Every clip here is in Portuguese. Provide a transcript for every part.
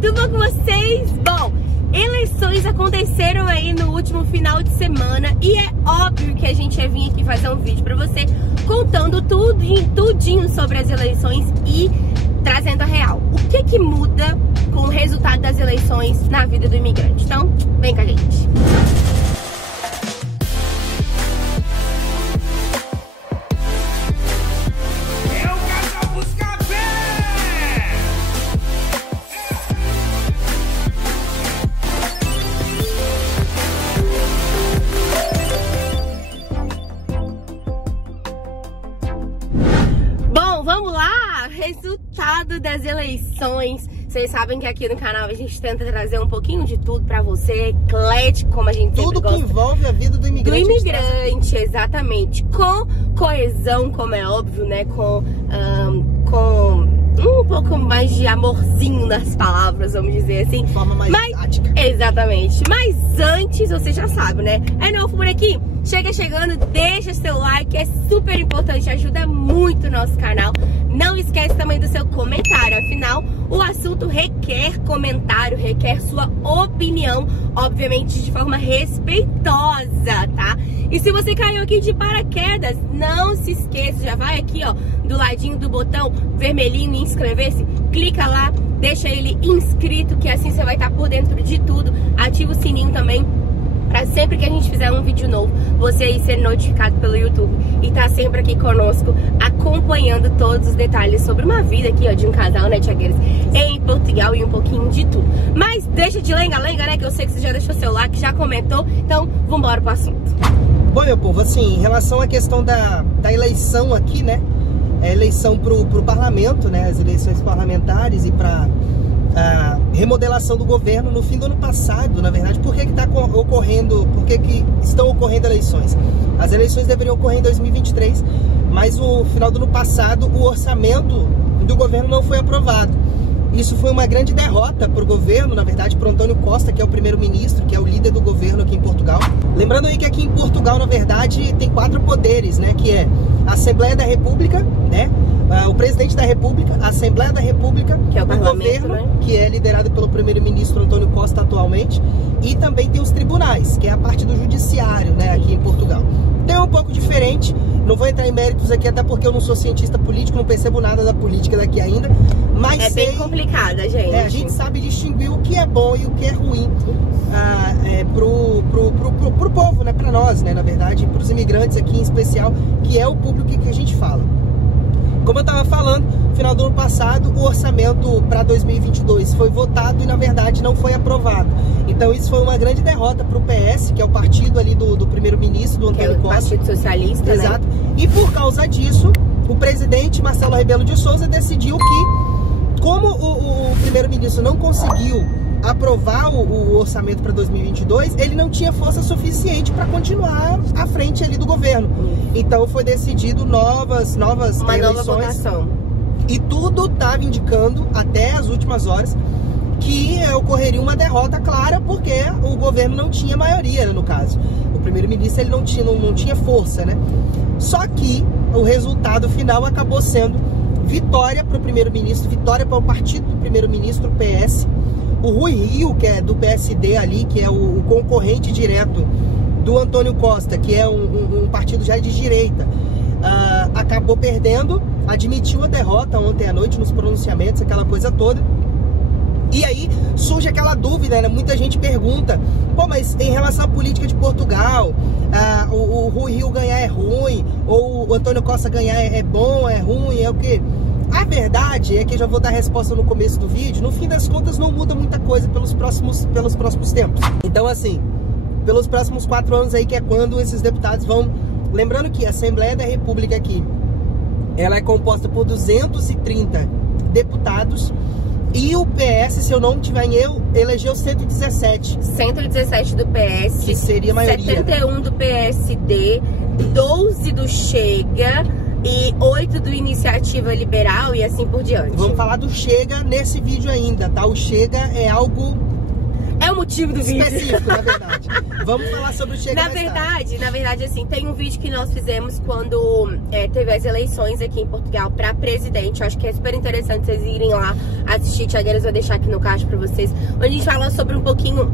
tudo bom com vocês? Bom, eleições aconteceram aí no último final de semana e é óbvio que a gente ia vir aqui fazer um vídeo pra você contando tudinho sobre as eleições e trazendo a real. O que muda com o resultado das eleições na vida do imigrante? Então, vem com a gente. Vamos lá, resultado das eleições. Vocês sabem que aqui no canal a gente tenta trazer um pouquinho de tudo pra você, eclético, como a gente sempre gosta. Tudo que envolve a vida do imigrante. Do imigrante, exatamente. Com coesão, como é óbvio, né? Com um pouco mais de amorzinho nas palavras, vamos dizer assim. De forma mais didática. Exatamente. Mas antes, você já sabe, né? É novo por aqui? Chega chegando, deixa seu like, é super importante, ajuda muito o nosso canal. Não esquece também do seu comentário, afinal, o assunto requer comentário, requer sua opinião, obviamente de forma respeitosa, tá? E se você caiu aqui de paraquedas, não se esqueça, já vai aqui, ó, do ladinho do botão vermelhinho e inscrever-se, clica lá, deixa ele inscrito, que assim você vai estar por dentro de tudo, ativa o sininho também, pra sempre que a gente fizer um vídeo novo, você aí ser notificado pelo YouTube e tá sempre aqui conosco, acompanhando todos os detalhes sobre uma vida aqui, ó, de um casal, né, Tiagueiras, em Portugal e um pouquinho de tudo. Mas deixa de lenga-lenga, né, que eu sei que você já deixou seu like, já comentou, então vambora pro assunto. Bom, meu povo, assim, em relação à questão da eleição aqui, né, a eleição pro parlamento, né, as eleições parlamentares e pra remodelação do governo no fim do ano passado, na verdade, por que estão ocorrendo eleições? As eleições deveriam ocorrer em 2023, mas no final do ano passado o orçamento do governo não foi aprovado. Isso foi uma grande derrota para o governo, na verdade, para o António Costa, que é o primeiro-ministro, que é o líder do governo aqui em Portugal. Lembrando aí que aqui em Portugal, na verdade, tem 4 poderes, né? Que é a Assembleia da República, né? O Presidente da República, a Assembleia da República, que é o governo, né? Que é liderado pelo primeiro-ministro António Costa atualmente, e também tem os tribunais, que é a parte do judiciário, né? Aqui em Portugal. Então é um pouco diferente, não vou entrar em méritos aqui, até porque eu não sou cientista político, não percebo nada da política daqui ainda, mas é bem complicada, gente. A gente sabe distinguir o que é bom e o que é ruim pro povo, né, pra nós, né, na verdade, pros imigrantes aqui em especial, que é o público que a gente fala. Como eu estava falando, no final do ano passado, o orçamento para 2022 foi votado e, na verdade, não foi aprovado. Então, isso foi uma grande derrota para o PS, que é o partido ali do primeiro-ministro, do António Costa. Partido Socialista, exato, né? E por causa disso, o presidente Marcelo Rebelo de Sousa decidiu que, como o primeiro-ministro não conseguiu aprovar o orçamento para 2022, ele não tinha força suficiente para continuar à frente ali do governo. Então foi decidido novas eleições, nova votação. E tudo estava indicando, até as últimas horas, que ocorreria uma derrota clara, porque o governo não tinha maioria, né, no caso. O primeiro-ministro ele não tinha força, né? Só que o resultado final acabou sendo vitória para o primeiro-ministro, vitória para o partido do primeiro-ministro, o PS. O Rui Rio, que é do PSD ali, que é o concorrente direto do António Costa, que é um partido já de direita, acabou perdendo, admitiu a derrota ontem à noite nos pronunciamentos, aquela coisa toda. E aí surge aquela dúvida, né? Muita gente pergunta, pô, mas em relação à política de Portugal, o Rui Rio ganhar é ruim, ou o António Costa ganhar é bom, é ruim, é o quê? A verdade é que eu já vou dar a resposta no começo do vídeo. No fim das contas não muda muita coisa pelos próximos tempos. Então assim, pelos próximos 4 anos aí, que é quando esses deputados vão... Lembrando que a Assembleia da República aqui, ela é composta por 230 deputados. E o PS, se eu não tiver em erro, elegeu 117. 117 do PS. Que seria a maioria. 71 do PSD, 12 do Chega e 8 do Iniciativa Liberal e assim por diante. Vamos falar do Chega nesse vídeo ainda, tá? O Chega é algo é o motivo do vídeo. Específico, na verdade. Vamos falar sobre o Chega Na verdade, assim, tem um vídeo que nós fizemos quando teve as eleições aqui em Portugal pra presidente. Eu acho que é super interessante vocês irem lá assistir. Tiagueiras, vou deixar aqui no card pra vocês. Onde a gente fala sobre um pouquinho,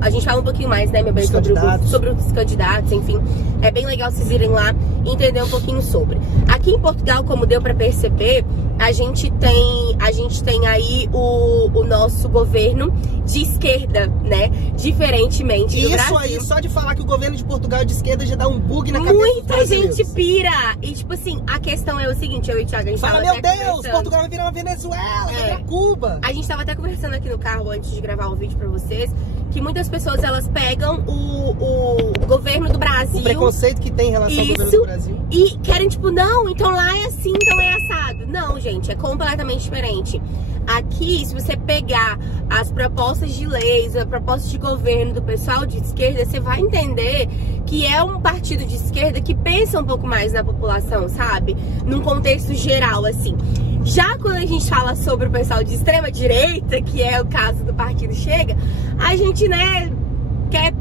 mais, né, meu bem, sobre os candidatos, enfim. É bem legal vocês irem lá e entender um pouquinho sobre. Aqui em Portugal, como deu pra perceber, a gente tem aí o nosso governo de esquerda, né? Diferentemente do Brasil. Isso aí, só de falar que o governo de Portugal é de esquerda já dá um bug na cabeça dos brasileiros. Muita gente pira. E tipo assim, a questão é o seguinte, eu e o Thiago, a gente fala, meu Deus, Portugal vai virar uma Venezuela, vai virar Cuba. A gente tava até conversando aqui no carro antes de gravar o vídeo pra vocês, que muitas pessoas, elas pegam o governo do Brasil, o preconceito que tem em relação ao governo do Brasil, e querem tipo, não, então lá é assim, então é assado. Não, gente, é completamente diferente. Aqui, se você pegar as propostas de leis, a proposta de governo do pessoal de esquerda, você vai entender que é um partido de esquerda que pensa um pouco mais na população, sabe? Num contexto geral, assim. Já quando a gente fala sobre o pessoal de extrema direita, que é o caso do Partido Chega, a gente, né, quer...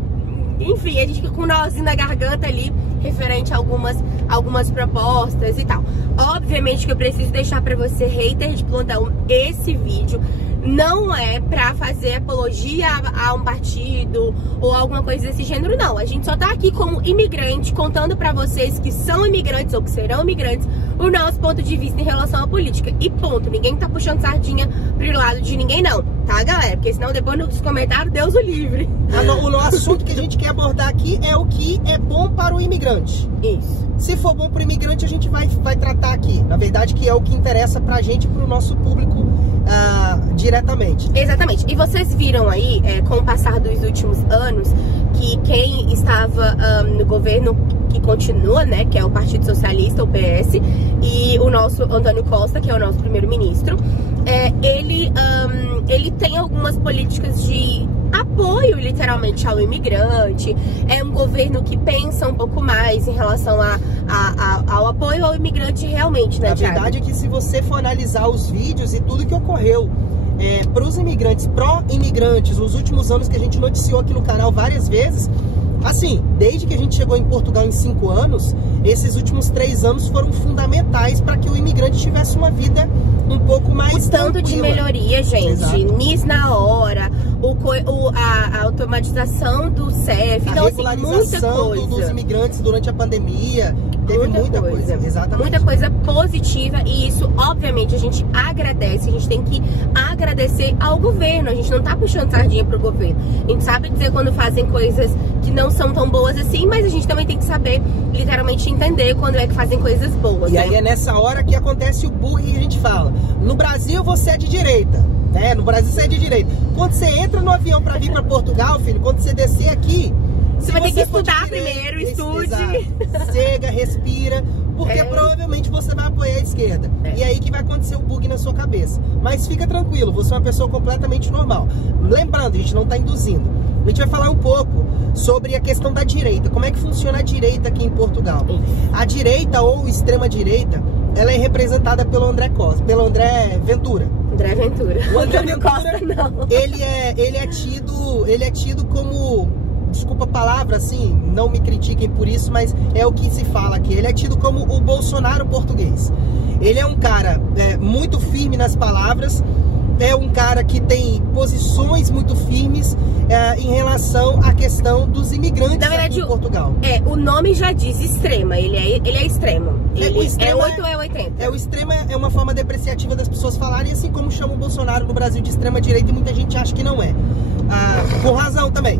Enfim, a gente fica com um nozinho na garganta ali, referente a algumas propostas e tal. Obviamente que eu preciso deixar pra você, hater de plantão, esse vídeo não é pra fazer apologia a um partido ou alguma coisa desse gênero, não. A gente só tá aqui como imigrante, contando pra vocês que são imigrantes ou que serão imigrantes, o nosso ponto de vista em relação à política. E ponto, ninguém tá puxando sardinha pro lado de ninguém, não. Tá, galera? Porque senão depois nos comentários, Deus o livre. O assunto que a gente quer abordar aqui é o que é bom para o imigrante. Isso. Se for bom para o imigrante, a gente vai tratar aqui. Na verdade, que é o que interessa pra gente e pro nosso público diretamente. Exatamente. E vocês viram aí, com o passar dos últimos anos, que quem estava no governo que continua, né, que é o Partido Socialista, o PS, e o nosso Antônio Costa, que é o nosso primeiro-ministro, ele tem algumas políticas de apoio, literalmente, ao imigrante. É um governo que pensa um pouco mais em relação ao apoio ao imigrante realmente, né, Thiago? A verdade é que se você for analisar os vídeos e tudo que ocorreu para os imigrantes, pró-imigrantes, nos últimos anos que a gente noticiou aqui no canal várias vezes, assim, desde que a gente chegou em Portugal em 5 anos, esses últimos 3 anos foram fundamentais para que o imigrante tivesse uma vida um pouco mais tanto de melhoria, gente. Exato. NIS na hora, a automatização do CEF, então, assim, muita coisa dos imigrantes durante a pandemia. Teve muita coisa. Exatamente. Muita coisa positiva, e isso, obviamente, a gente agradece. A gente tem que agradecer ao governo. A gente não tá puxando sardinha pro governo. A gente sabe dizer quando fazem coisas que não são tão boas assim, mas a gente também tem que saber, literalmente, entender quando é que fazem coisas boas. E aí é nessa hora que acontece o bug que a gente fala. No Brasil, você é de direita. Né? No Brasil, você é de direita. Quando você entra no avião pra vir pra Portugal, filho, quando você descer aqui, você vai ter que estudar primeiro, estude. Chega, respira, porque provavelmente você vai apoiar a esquerda. E aí que vai acontecer o bug na sua cabeça. Mas fica tranquilo, você é uma pessoa completamente normal. Lembrando, a gente não está induzindo. A gente vai falar um pouco sobre a questão da direita. Como é que funciona a direita aqui em Portugal? A direita ou extrema-direita, ela é representada pelo André Costa, pelo André Ventura. André Ventura. O André Ventura, Costa, não. Ele é tido como... Desculpa a palavra, assim, não me critiquem por isso, mas é o que se fala aqui. Ele é tido como o Bolsonaro português. Ele é um cara muito firme nas palavras, é um cara que tem posições muito firmes em relação à questão dos imigrantes. Na verdade, aqui em Portugal. O nome já diz extrema, ele é extremo. Ele é 8 ou é 80. O extrema é uma forma depreciativa das pessoas falarem, assim como chamam o Bolsonaro no Brasil de extrema direita, e muita gente acha que não é. Com razão também.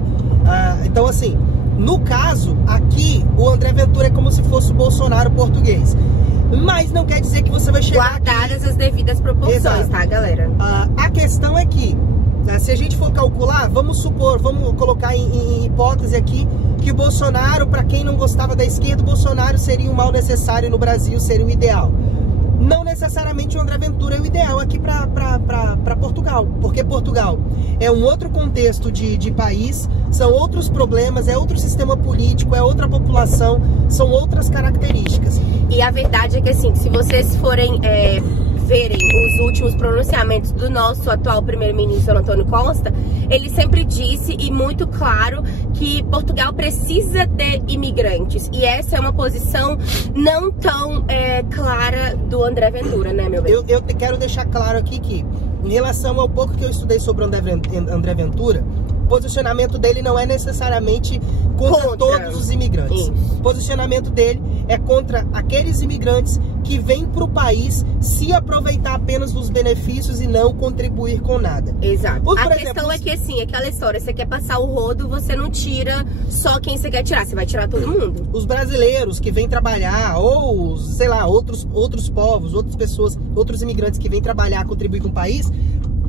Então, assim, no caso, aqui, o André Ventura é como se fosse o Bolsonaro português. Mas não quer dizer que você vai chegar guardadas as devidas proporções. Exato. Tá, galera? A questão é que, se a gente for calcular, vamos colocar em hipótese aqui, que o Bolsonaro, para quem não gostava da esquerda, o Bolsonaro seria um mal necessário no Brasil, seria o ideal. Não necessariamente o André Ventura é o ideal aqui para Portugal, porque Portugal é um outro contexto de país, são outros problemas, é outro sistema político, é outra população, são outras características. E a verdade é que, assim, se vocês forem verem os últimos pronunciamentos do nosso atual primeiro-ministro Antônio Costa, ele sempre disse, e muito claro, que Portugal precisa de imigrantes. E essa é uma posição não tão clara do André Ventura, né, meu bem? Eu quero deixar claro aqui que, em relação ao pouco que eu estudei sobre o André Ventura, o posicionamento dele não é necessariamente contra todos os imigrantes. Isso. O posicionamento dele é contra aqueles imigrantes que vêm para o país se aproveitar apenas dos benefícios e não contribuir com nada. Exato. A questão é que, assim, aquela história, você quer passar o rodo, você não tira só quem você quer tirar, você vai tirar todo mundo. Os brasileiros que vêm trabalhar, ou, sei lá, outros povos, outras pessoas, outros imigrantes que vêm trabalhar, contribuir com o país,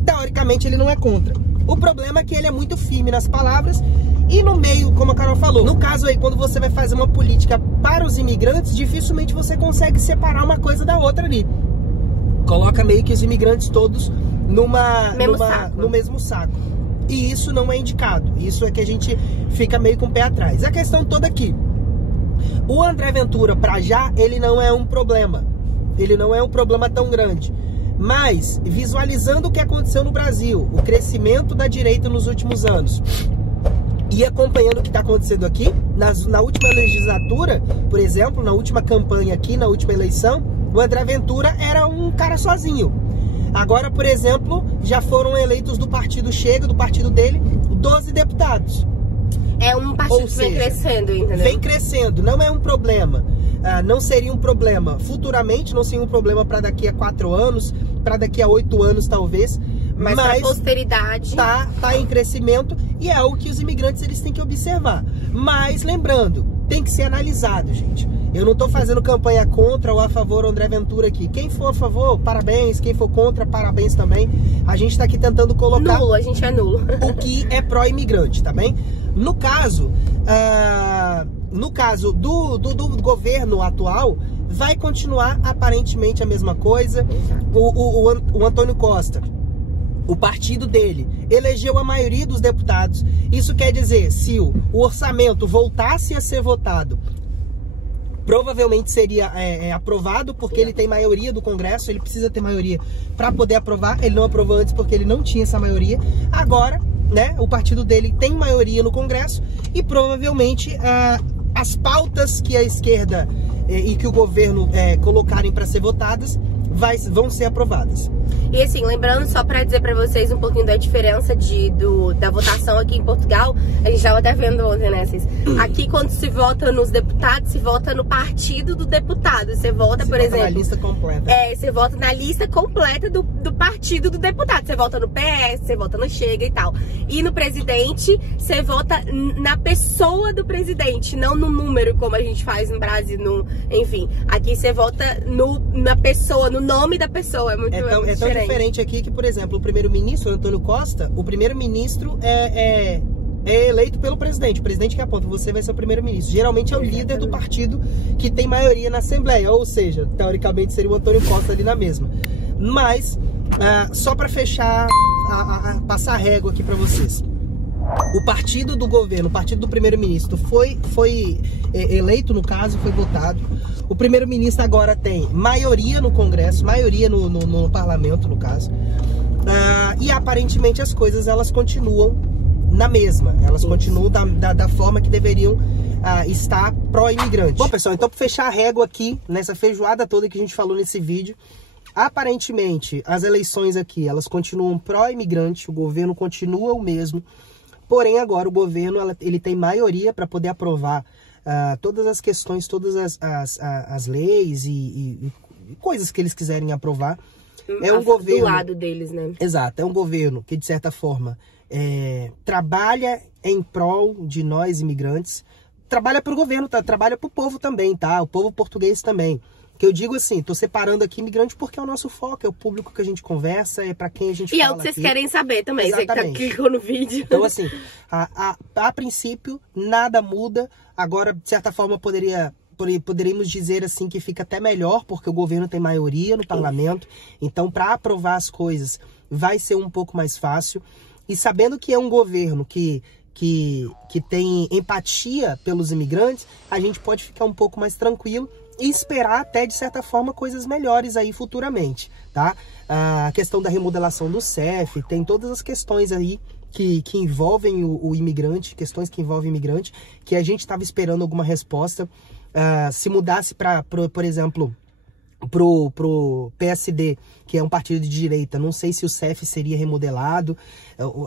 teoricamente ele não é contra. O problema é que ele é muito firme nas palavras e no meio, como a Carol falou, no caso aí, quando você vai fazer uma política para os imigrantes, dificilmente você consegue separar uma coisa da outra ali. Coloca meio que os imigrantes todos no mesmo saco. E isso não é indicado. Isso é que a gente fica meio com o pé atrás. A questão toda aqui, o André Ventura, pra já, ele não é um problema. Ele não é um problema tão grande. Mas, visualizando o que aconteceu no Brasil, o crescimento da direita nos últimos anos, e acompanhando o que está acontecendo aqui, na última legislatura, por exemplo, na última campanha aqui, na última eleição, o André Ventura era um cara sozinho. Agora, por exemplo, já foram eleitos do partido Chega, do partido dele, 12 deputados. É um partido que vem crescendo, entendeu? Vem crescendo, não é um problema. Não seria um problema futuramente, não seria um problema para daqui a 4 anos, para daqui a 8 anos talvez, mas para a posteridade tá em crescimento e é algo que os imigrantes eles têm que observar. Mas lembrando, tem que ser analisado, gente. Eu não estou fazendo campanha contra ou a favor do André Ventura aqui. Quem for a favor, parabéns. Quem for contra, parabéns também. A gente está aqui tentando colocar... Nulo, a gente é nulo. O que é pró-imigrante, tá bem? No caso do governo atual, vai continuar aparentemente a mesma coisa. O Antônio Costa, o partido dele, elegeu a maioria dos deputados. Isso quer dizer, se o orçamento voltasse a ser votado, provavelmente seria aprovado, porque ele tem maioria do Congresso, ele precisa ter maioria para poder aprovar. Ele não aprovou antes porque ele não tinha essa maioria. Agora, né, o partido dele tem maioria no Congresso e provavelmente as pautas que a esquerda e que o governo colocarem para ser votadas vão ser aprovadas. E assim, lembrando só para dizer para vocês um pouquinho da diferença da votação aqui em Portugal, a gente estava até vendo ontem, né, Cis? Aqui quando se vota nos deputados, se vota no partido do deputado. Você vota, por exemplo... na lista completa. Você vota na lista completa do partido do deputado. Você vota no PS, você vota no Chega e tal. E no presidente, você vota na pessoa do presidente, não no número, como a gente faz no Brasil, enfim. Aqui você vota na pessoa, no nome da pessoa. É muito diferente. Diferente aqui que, por exemplo, o primeiro-ministro, Antônio Costa, o primeiro-ministro é eleito pelo presidente. O presidente que aponta, você vai ser o primeiro-ministro. Geralmente é o líder do partido que tem maioria na Assembleia, ou seja, teoricamente seria o Antônio Costa ali na mesma. Mas, só para fechar, passar a régua aqui para vocês. O partido do governo, o partido do primeiro-ministro foi eleito, no caso, foi votado. O primeiro-ministro agora tem maioria no Congresso, maioria no parlamento, no caso. E aparentemente as coisas elas continuam na mesma. Elas continuam da forma que deveriam estar pró-imigrante. Bom, pessoal, então para fechar a régua aqui, nessa feijoada toda que a gente falou nesse vídeo, aparentemente as eleições aqui, elas continuam pró-imigrante, o governo continua o mesmo. Porém, agora o governo ele tem maioria para poder aprovar todas as questões, todas as leis e coisas que eles quiserem aprovar. É um governo do lado deles, né? Exato, é um governo que, de certa forma, trabalha em prol de nós, imigrantes. Trabalha para o governo, trabalha para o povo também, tá? O povo português também. Que eu digo assim, tô separando aqui imigrante porque é o nosso foco, é o público que a gente conversa, é para quem a gente fala. E é o que vocês querem saber também, exatamente. Você que clicou no vídeo. Então assim, a princípio nada muda, agora de certa forma poderíamos dizer assim que fica até melhor, porque o governo tem maioria no parlamento, então para aprovar as coisas vai ser um pouco mais fácil. E sabendo que é um governo que tem empatia pelos imigrantes, a gente pode ficar um pouco mais tranquilo e esperar até, de certa forma, coisas melhores aí futuramente, tá? A questão da remodelação do CEF, tem todas as questões aí que envolvem o imigrante, questões que envolvem o imigrante, que a gente estava esperando alguma resposta. Se mudasse por exemplo, pro PSD, que é um partido de direita, não sei se o CEF seria remodelado.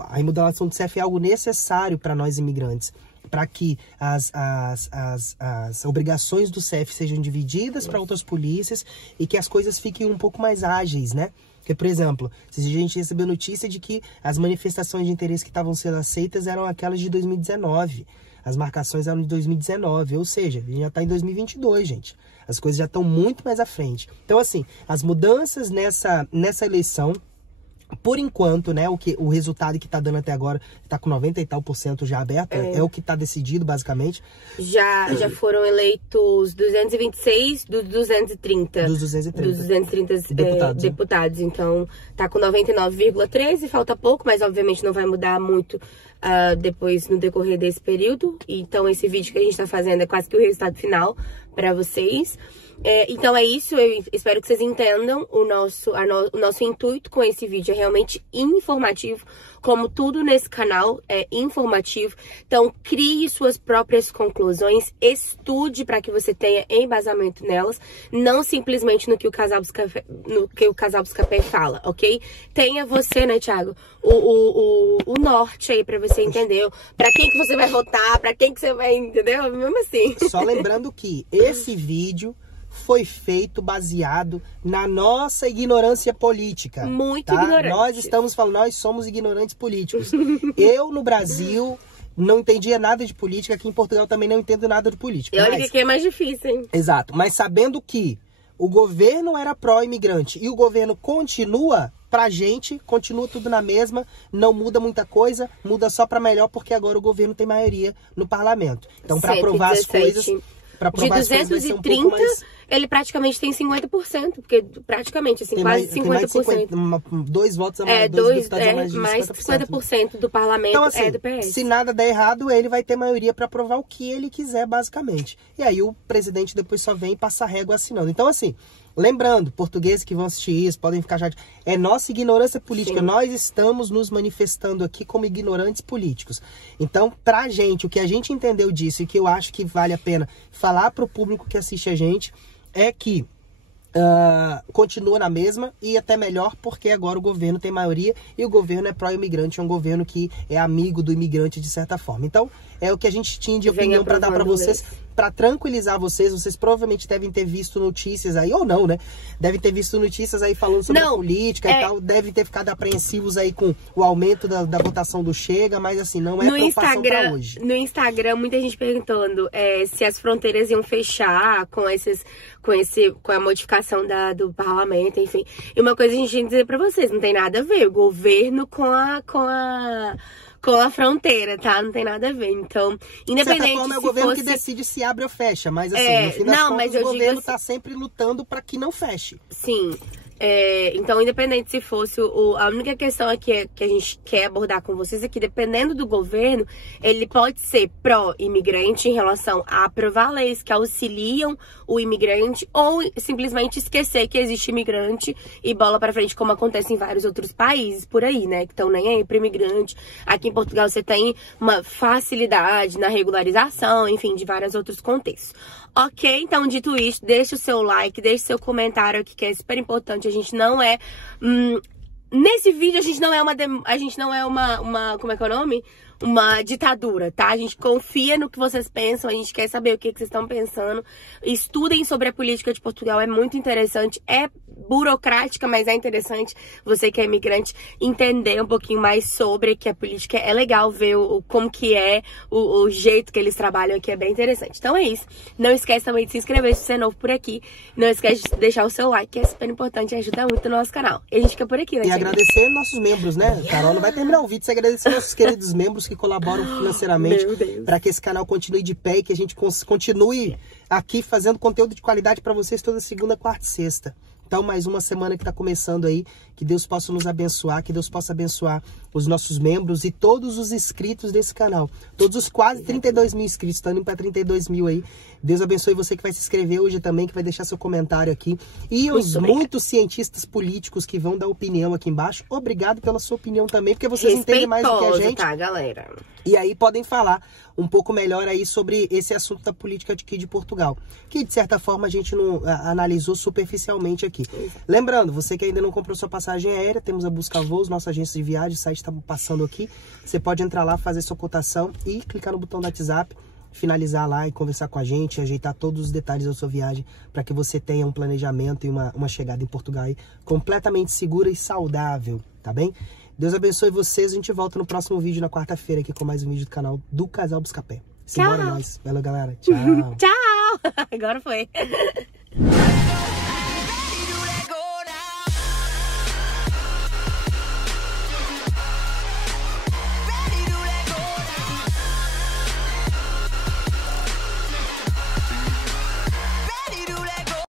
A remodelação do CEF é algo necessário para nós imigrantes, para que as obrigações do CEF sejam divididas para outras polícias e que as coisas fiquem um pouco mais ágeis, né? Porque, por exemplo, se a gente recebeu notícia de que as manifestações de interesse que estavam sendo aceitas eram aquelas de 2019. As marcações eram de 2019, ou seja, a gente já está em 2022, gente. As coisas já estão muito mais à frente. Então, assim, as mudanças nessa eleição, por enquanto, né, o resultado que tá dando até agora, tá com 90 e tal % já aberto, é o que tá decidido, basicamente. Já foram eleitos 226 dos 230. Dos 230 deputados. Então, tá com 99,13, falta pouco, mas obviamente não vai mudar muito depois no decorrer desse período. Então, esse vídeo que a gente tá fazendo é quase que o resultado final para vocês. Então é isso, eu espero que vocês entendam o nosso intuito com esse vídeo é realmente informativo, como tudo nesse canal é informativo. Então crie suas próprias conclusões, estude para que você tenha embasamento nelas, não simplesmente no que o Casal Buscapé fala, ok? Tenha você, né, Thiago, o norte aí para você entender para quem que você vai votar, para quem que você vai, entendeu? Mesmo assim. Só lembrando que esse vídeo foi feito baseado na nossa ignorância política. Muito ignorante. Nós estamos falando, nós somos ignorantes políticos. Eu, no Brasil, não entendia nada de política. Aqui em Portugal também não entendo nada de política. E olha que aqui é mais difícil, hein? Exato. Mas sabendo que o governo era pró-imigrante e o governo continua, pra gente, continua tudo na mesma, não muda muita coisa, muda só pra melhor, porque agora o governo tem maioria no parlamento. Então, pra aprovar as coisas... De 230, ele praticamente tem 50%, porque praticamente, assim, quase 50%. 2 votos a mais, 2 deputados a mais de 50%. Mais 50% do parlamento então, assim, do PS. Se nada der errado, ele vai ter maioria para aprovar o que ele quiser, basicamente. E aí o presidente depois só vem e passa a régua assinando. Então, assim... Lembrando, portugueses que vão assistir isso, podem ficar já... É nossa ignorância política. Sim. Nós estamos nos manifestando aqui como ignorantes políticos. Então, pra gente, o que a gente entendeu disso e que eu acho que vale a pena falar pro público que assiste a gente é que continua na mesma e até melhor, porque agora o governo tem maioria e o governo é pró-imigrante, é um governo que é amigo do imigrante de certa forma. Então, é o que a gente tinha de opinião para dar para vocês, para tranquilizar vocês. Vocês provavelmente devem ter visto notícias aí, ou não, né? Devem ter visto notícias aí falando sobre a política e tal. Devem ter ficado apreensivos aí com o aumento da votação do Chega, mas assim, não é preocupação para hoje. No Instagram, muita gente perguntando se as fronteiras iam fechar com a modificação do parlamento, enfim. E uma coisa a gente tem que dizer pra vocês, não tem nada a ver. O governo com a fronteira, tá? Não tem nada a ver. Então, independente de certa forma, é o governo que decide se abre ou fecha. Mas assim, no fim das contas, o governo tá sempre lutando para que não feche. Sim. Então, independente se fosse a única questão aqui que a gente quer abordar com vocês é que, dependendo do governo, ele pode ser pró-imigrante em relação a aprovar leis que auxiliam o imigrante, ou simplesmente esquecer que existe imigrante e bola pra frente, como acontece em vários outros países por aí, né? Que estão nem aí pro imigrante. Aqui em Portugal você tem uma facilidade na regularização, enfim, de vários outros contextos. Ok, então dito isso, deixa o seu like, deixa o seu comentário aqui, que é super importante. A gente não é... nesse vídeo a gente não é uma como é que é o nome? Uma ditadura, tá? A gente confia no que vocês pensam, a gente quer saber o que vocês estão pensando. Estudem sobre a política de Portugal, é muito interessante. É burocrática, mas é interessante, você que é imigrante, entender um pouquinho mais sobre que a política. É legal ver como que é, o jeito que eles trabalham aqui, é bem interessante. Então é isso. Não esquece também de se inscrever se você é novo por aqui. Não esquece de deixar o seu like, que é super importante e ajuda muito o nosso canal. E a gente fica por aqui, né? E agradecer nossos membros, né? Carol não vai terminar o vídeo sem agradecer nossos queridos membros que colaboram financeiramente para que esse canal continue de pé e que a gente continue aqui fazendo conteúdo de qualidade para vocês toda segunda, quarta e sexta. Então, mais uma semana que tá começando aí, Que Deus possa nos abençoar, que Deus possa abençoar os nossos membros e todos os inscritos desse canal. Todos os quase 32 mil inscritos, estando indo para 32 mil aí. Deus abençoe você que vai se inscrever hoje também, que vai deixar seu comentário aqui. E os muitos cientistas políticos que vão dar opinião aqui embaixo, obrigado pela sua opinião também, porque vocês entendem mais do que a gente. Tá, galera? E aí podem falar um pouco melhor aí sobre esse assunto da política aqui de Portugal, que de certa forma a gente não analisou superficialmente aqui. Lembrando, você que ainda não comprou sua passagem aérea, temos a Busca Voos, nossa agência de viagem, o site está passando aqui. Você pode entrar lá, fazer sua cotação e clicar no botão do WhatsApp, finalizar lá e conversar com a gente, ajeitar todos os detalhes da sua viagem para que você tenha um planejamento e uma chegada em Portugal aí completamente segura e saudável, tá bem? Deus abençoe vocês, a gente volta no próximo vídeo na quarta-feira aqui com mais um vídeo do canal do Casal Buscapé. Simbora nós. Valeu, galera. Tchau. Tchau. Agora foi.